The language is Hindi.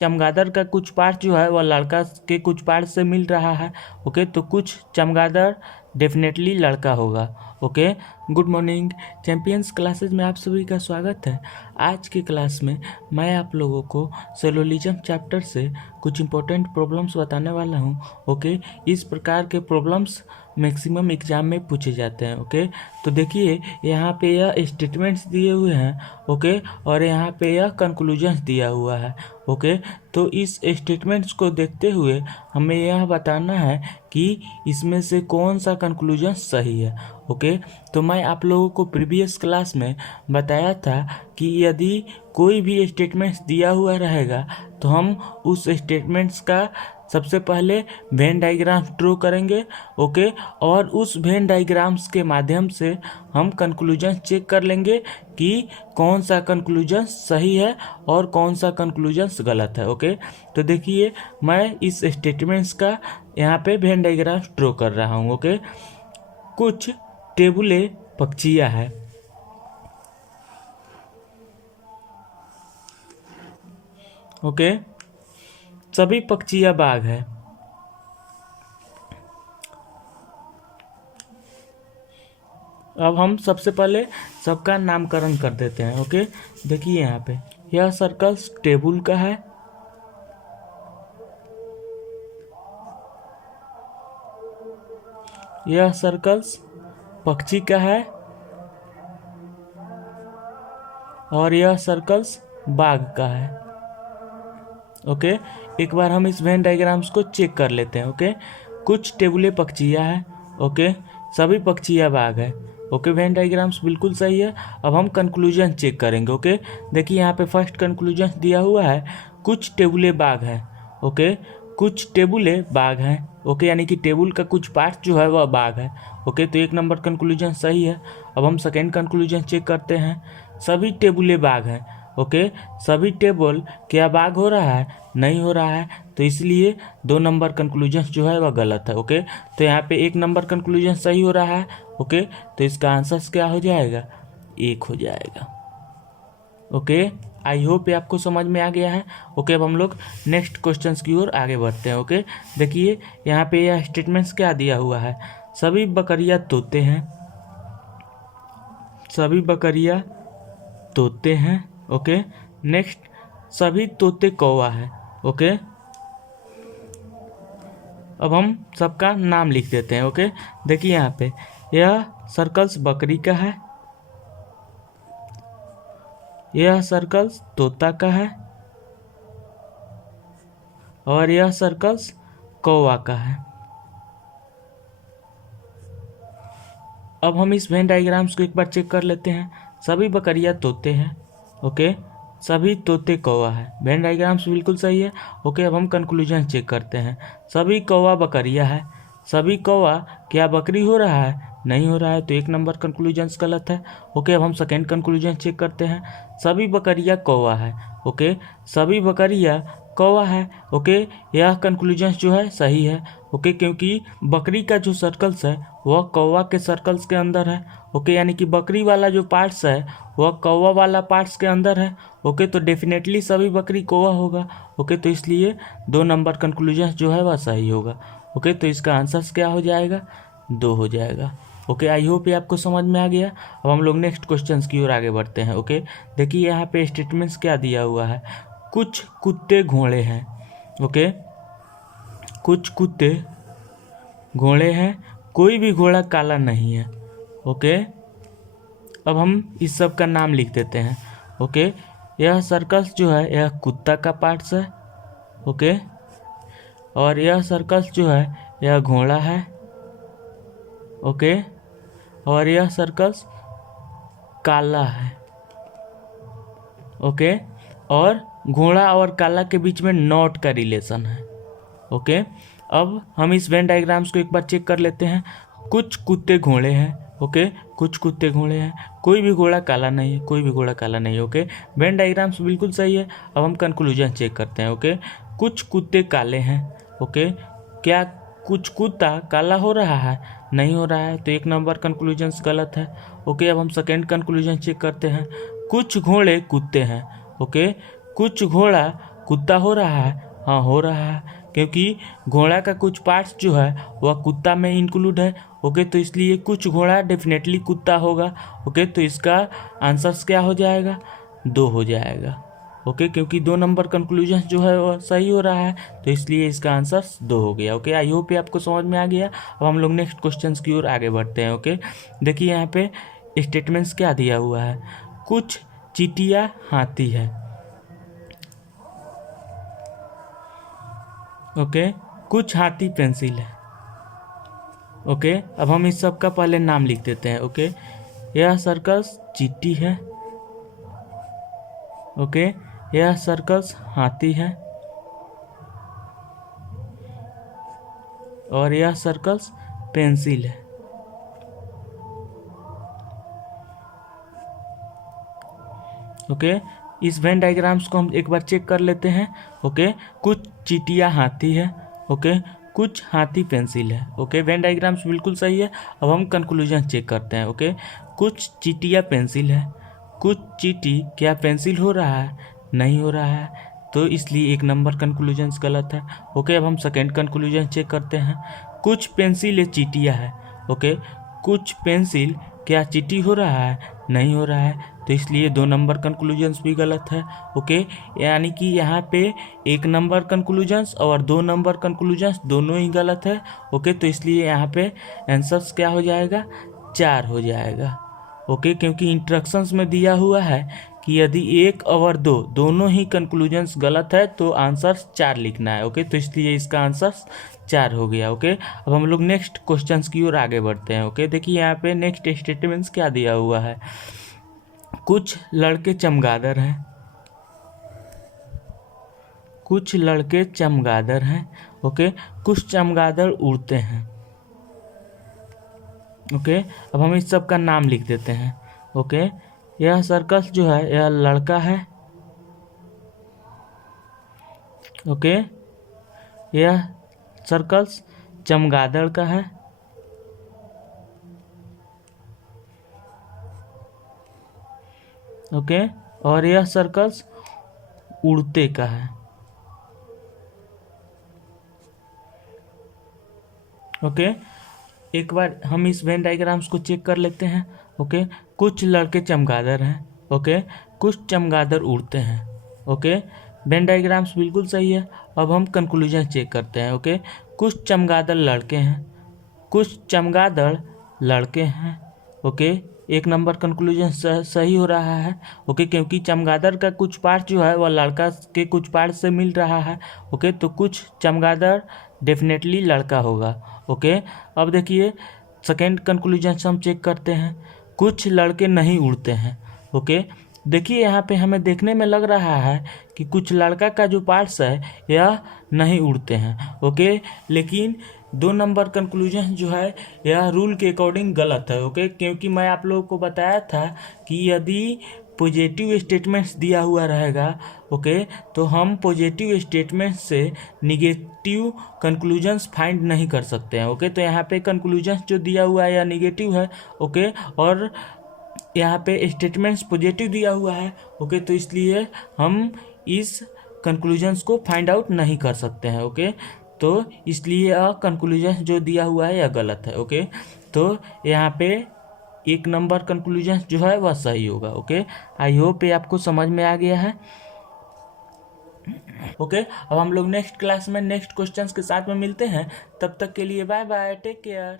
चमगादड़ का कुछ पार्ट जो है वह लड़का के कुछ पार्ट से मिल रहा है। ओके, तो कुछ चमगादड़ डेफिनेटली लड़का होगा। Okay, good morning champions classes में आप सभी का स्वागत है। आज की क्लास में मैं आप लोगों को सेलोलिज्म चैप्टर से कुछ इंपॉर्टेंट प्रॉब्लम्स बताने वाला हूं। ओके, इस प्रकार के प्रॉब्लम्स मैक्सिमम एग्जाम में पूछे जाते हैं। ओके, तो देखिए यहाँ पे यह स्टेटमेंट्स दिए हुए हैं। ओके, और यहाँ पे यह कंक्लूजन्स दिया हुआ है। ओके, तो इस स्टेटमेंट्स को देखते हुए हमें यह बताना है कि इसमें से कौन सा कंक्लूजन सही है। ओके, तो मैं आप लोगों को प्रीवियस क्लास में बताया था कि यदि कोई भी स्टेटमेंट्स दिया हुआ रहेगा तो हम उस स्टेटमेंट्स का सबसे पहले वेन डायग्राम ड्रॉ करेंगे। ओके, और उस वेन डायग्राम्स के माध्यम से हम कंक्लूजन चेक कर लेंगे कि कौन सा कंक्लूजन सही है और कौन सा कंक्लूजन गलत है। ओके, तो देखिए मैं इस स्टेटमेंट्स का यहाँ पे वेन डायग्राम ड्रॉ कर रहा हूँ। ओके, कुछ टेबुले पक्षियाँ हैं। ओके, सभी पक्षियाँ बाघ है। अब हम सबसे पहले सबका नामकरण कर देते हैं। ओके, देखिए यहाँ पे यह सर्कल्स टेबुल का है। यह सर्कल्स पक्षी का है और यह सर्कल्स बाघ का है। ओके, एक बार हम इस वेन डायग्राम्स को चेक कर लेते हैं। ओके, कुछ टेबुले पक्षियाँ हैं। ओके, सभी पक्षियाँ बाघ है। ओके, वेन डायग्राम्स बिल्कुल सही है। अब हम कंक्लूजन चेक करेंगे। ओके, देखिए यहाँ पे फर्स्ट कंक्लूजन दिया हुआ है, कुछ टेबुले बाघ है। ओके, कुछ टेबुले बाघ हैं। ओके, यानी कि टेबुल का कुछ पार्ट जो है वह बाघ है। ओके, तो एक नंबर कंक्लूजन सही है। अब हम सेकेंड कंक्लूजन चेक करते हैं, सभी टेबुले बाघ हैं। ओके, सभी टेबल क्या बाघ हो रहा है? नहीं हो रहा है, तो इसलिए 2 नंबर कंक्लूजन जो है वह गलत है। ओके, तो यहाँ पे 1 नंबर कंक्लूजन सही हो रहा है। ओके, तो इसका आंसर क्या हो जाएगा? 1 हो जाएगा। ओके, आई होप ये आपको समझ में आ गया है। ओके, अब हम लोग नेक्स्ट क्वेश्चंस की ओर आगे बढ़ते हैं। ओके, देखिए यहाँ पे यह स्टेटमेंट्स क्या दिया हुआ है, सभी बकरियाँ तोते हैं। सभी बकरियाँ तोते हैं। ओके, नेक्स्ट सभी तोते कौवा है। ओके, अब हम सबका नाम लिख देते हैं। ओके, देखिए यहाँ पे यह सर्कल्स बकरी का है, यह सर्कल्स तोता का है और यह सर्कल्स कौवा का है। अब हम इस वेन डायग्राम्स को एक बार चेक कर लेते हैं, सभी बकरियाँ तोते हैं। ओके, सभी तोते कौवा है। वेन डायग्राम्स बिल्कुल सही है। ओके, अब हम कंक्लूजन चेक करते हैं, सभी कौवा बकरियाँ है। सभी कौवा क्या बकरी हो रहा है? नहीं हो रहा है, तो 1 नंबर कंक्लूजन गलत है। ओके, अब हम सेकेंड कंक्लूजन चेक करते हैं, सभी बकरियाँ कौवा है। ओके, सभी बकरियाँ कौवा है। ओके, यह कंक्लूजन जो है सही है। ओके, क्योंकि बकरी का जो सर्कल्स है वह कौवा के सर्कल्स के अंदर है। ओके, यानी कि बकरी वाला जो पार्ट्स है वह कौवा वाला पार्ट्स के अंदर है। ओके, तो डेफिनेटली सभी बकरी कौवा होगा। ओके, तो इसलिए 2 नंबर कंक्लूजन जो है वह सही होगा। ओके, तो इसका आंसर क्या हो जाएगा? 2 हो जाएगा। ओके, आई होप ये आपको समझ में आ गया। अब हम लोग नेक्स्ट क्वेश्चन की ओर आगे बढ़ते हैं। ओके, देखिए यहाँ पे स्टेटमेंट्स क्या दिया हुआ है, कुछ कुत्ते घोड़े हैं। ओके, कुछ कुत्ते घोड़े हैं, कोई भी घोड़ा काला नहीं है। ओके, अब हम इस सब का नाम लिख देते हैं। ओके, यह सर्कल्स जो है यह कुत्ता का पार्ट्स है। ओके, और यह सर्कल्स जो है यह घोड़ा है। ओके, और यह सर्कल्स काला है। ओके, और घोड़ा और काला के बीच में नॉट का रिलेशन है। ओके, अब हम इस वेन डायग्राम्स को एक बार चेक कर लेते हैं, कुछ कुत्ते घोड़े हैं। ओके, कुछ कुत्ते घोड़े हैं, कोई भी घोड़ा काला नहीं है, कोई भी घोड़ा काला नहीं है। ओके, वेन डायग्राम्स बिल्कुल सही है। अब हम कंक्लूजन चेक करते हैं। ओके, कुछ कुत्ते काले हैं। ओके, क्या कुछ कुत्ता काला हो रहा है? नहीं हो रहा है, तो 1 नंबर कंक्लूजन गलत है। ओके, अब हम सेकेंड कंक्लूजन चेक करते हैं, कुछ घोड़े कुत्ते हैं। ओके, कुछ घोड़ा कुत्ता हो रहा है? हाँ हो रहा है, क्योंकि घोड़ा का कुछ पार्ट्स जो है वह कुत्ता में इंक्लूड है। ओके, तो इसलिए कुछ घोड़ा डेफिनेटली कुत्ता होगा। ओके, तो इसका आंसर्स क्या हो जाएगा? 2 हो जाएगा। ओके, क्योंकि 2 नंबर कंक्लूजन जो है वो सही हो रहा है, तो इसलिए इसका आंसर 2 हो गया। ओके, आई होप ये आपको समझ में आ गया। अब हम लोग नेक्स्ट क्वेश्चन की ओर आगे बढ़ते हैं। ओके, देखिए यहाँ पे स्टेटमेंट्स क्या दिया हुआ है। कुछ चींटियाँ हाथी है। ओके, कुछ हाथी पेंसिल है। ओके, अब हम इस सब का पहले नाम लिख देते हैं। ओके, यह सर्कस चींटी है। ओके, यह सर्कस हाथी है और यह सर्कस पेंसिल है। ओके, इस वेन डायग्राम्स को हम एक बार चेक कर लेते हैं। ओके, कुछ चींटियाँ हाथी है। ओके, कुछ हाथी पेंसिल है। ओके, वेन डायग्राम्स बिल्कुल सही है। अब हम कंक्लूजन चेक करते हैं। ओके, कुछ चींटियाँ पेंसिल है। कुछ चींटी क्या पेंसिल हो रहा है? नहीं हो रहा है, तो इसलिए 1 नंबर कंक्लूजन्स गलत है। ओके, अब हम सेकेंड कंक्लूजन चेक करते हैं। कुछ पेंसिल चींटियाँ है। ओके, कुछ पेंसिल क्या चींटी हो रहा है? नहीं हो रहा है, तो इसलिए 2 नंबर कंक्लूजन्स भी गलत है। ओके, यानी कि यहाँ पे 1 नंबर कंक्लूजन्स और 2 नंबर कंक्लूजन्स दोनों ही गलत है। ओके, तो इसलिए यहाँ पे आंसर्स क्या हो जाएगा? 4 हो जाएगा। ओके, क्योंकि इंस्ट्रक्शंस में दिया हुआ है कि यदि 1 और 2 दोनों ही कंक्लूजन्स गलत है तो आंसर 4 लिखना है। ओके, तो इसलिए इसका आंसर 4 हो गया। ओके, अब हम लोग नेक्स्ट क्वेश्चंस की ओर आगे बढ़ते हैं। ओके, देखिए यहाँ पे नेक्स्ट स्टेटमेंट्स क्या दिया हुआ है। कुछ लड़के चमगादड़ हैं। कुछ लड़के चमगादड़ हैं। ओके, कुछ चमगादड़ उड़ते हैं। ओके, अब हम इस सब का नाम लिख देते हैं। ओके, यह सर्कस जो है यह लड़का है। ओके, यह सर्कस चमगादड़ का है। ओके, और यह सर्कस उड़ते का है। ओके, एक बार हम इस वेन डायग्राम्स को चेक कर लेते हैं। ओके, कुछ लड़के चमगादड़ हैं। ओके, कुछ चमगादड़ उड़ते हैं। ओके, वेन डायग्राम्स बिल्कुल सही है। अब हम कंक्लूजन चेक करते हैं। ओके, कुछ चमगादड़ लड़के हैं। कुछ चमगादड़ लड़के हैं। ओके, 1 नंबर कंक्लूजन सही हो रहा है। ओके, क्योंकि चमगादड़ का कुछ पार्ट जो है वह लड़का के कुछ पार्ट से मिल रहा है। ओके, तो कुछ चमगादड़ डेफिनेटली लड़का होगा। ओके, अब देखिए सेकेंड कंक्लूजन हम चेक करते हैं। कुछ लड़के नहीं उड़ते हैं। ओके, देखिए यहाँ पे हमें देखने में लग रहा है कि कुछ लड़का का जो पार्ट्स है यह नहीं उड़ते हैं। ओके, लेकिन 2 नंबर कंक्लूजन जो है यह रूल के अकॉर्डिंग गलत है। ओके, क्योंकि मैं आप लोगों को बताया था कि यदि पॉजिटिव स्टेटमेंट्स दिया हुआ रहेगा, ओके, तो हम पॉजिटिव स्टेटमेंट्स से निगेटिव कंक्लूजन्स फाइंड नहीं कर सकते हैं। ओके, तो यहाँ पे कंक्लूजन्स जो दिया हुआ है या निगेटिव है। ओके, और यहाँ पे स्टेटमेंट्स पॉजिटिव दिया हुआ है। ओके, तो इसलिए हम इस कंक्लूजन्स को फाइंड आउट नहीं कर सकते हैं। ओके, तो इसलिए कंक्लूजन जो दिया हुआ है यह गलत है। ओके, तो यहाँ पे 1 नंबर कंक्लूजन जो है वह सही होगा। ओके, आई होप ये आपको समझ में आ गया है। ओके, अब हम लोग नेक्स्ट क्लास में नेक्स्ट क्वेश्चंस के साथ में मिलते हैं। तब तक के लिए बाय बाय, टेक केयर।